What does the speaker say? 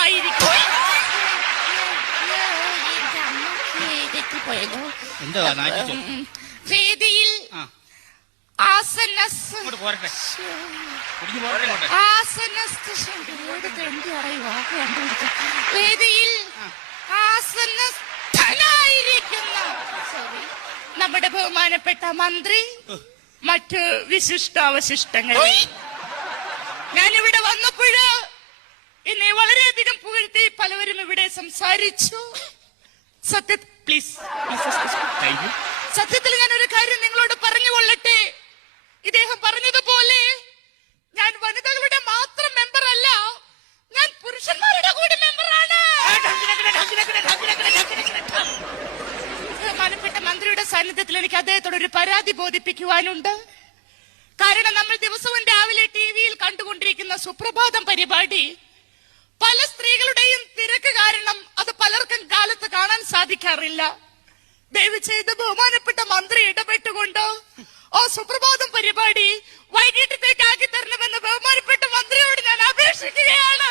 ആയിരിക്കും. വേദിയിൽ വേദിയിൽ ആസന്നസ്ഥനായിരിക്കുന്ന നമ്മുടെ ബഹുമാനപ്പെട്ട മന്ത്രി, മറ്റ് വിശിഷ്ടാവശിഷ്ടങ്ങൾ. ഞാനിവിടെ വന്നപ്പോഴ് എന്നെ വളരെയധികം പുകഴ്ത്തി പലവരും ഇവിടെ സംസാരിച്ചു. സത്യത്തിൽ ഞാൻ ഒരു കാര്യം നിങ്ങളോട് പറഞ്ഞുകൊള്ളട്ടെ. ഇദ്ദേഹം പറഞ്ഞതുപോലെ ഞാൻ വനിതകളുടെ മാത്രം മെമ്പർ അല്ല, ഞാൻ പുരുഷന്മാരുടെ കൂടി മെമ്പറാണ്. ബഹുമാനപ്പെട്ട മന്ത്രിയുടെ സാന്നിധ്യത്തിൽ എനിക്ക് അദ്ദേഹത്തോട് ഒരു പരാതി ബോധിപ്പിക്കുവാനുണ്ട്. കാരണം നമ്മൾ ദിവസവും രാവിലെ ടിവിയിൽ കണ്ടുകൊണ്ടിരിക്കുന്ന സുപ്രഭാതം പരിപാടി പല സ്ത്രീകളുടെയും തിരക്ക് കാരണം അത് പലർക്കും കാലത്ത് കാണാൻ സാധിക്കാറില്ല. ദയവ് ചെയ്ത് ബഹുമാനപ്പെട്ട മന്ത്രി ഇടപെട്ടുകൊണ്ട് ആ സുപ്രഭാതം പരിപാടി വൈകിട്ടത്തേക്ക് ആക്കി തരണമെന്ന് ബഹുമാനപ്പെട്ട മന്ത്രിയോട് ഞാൻ അപേക്ഷിക്കുകയാണ്.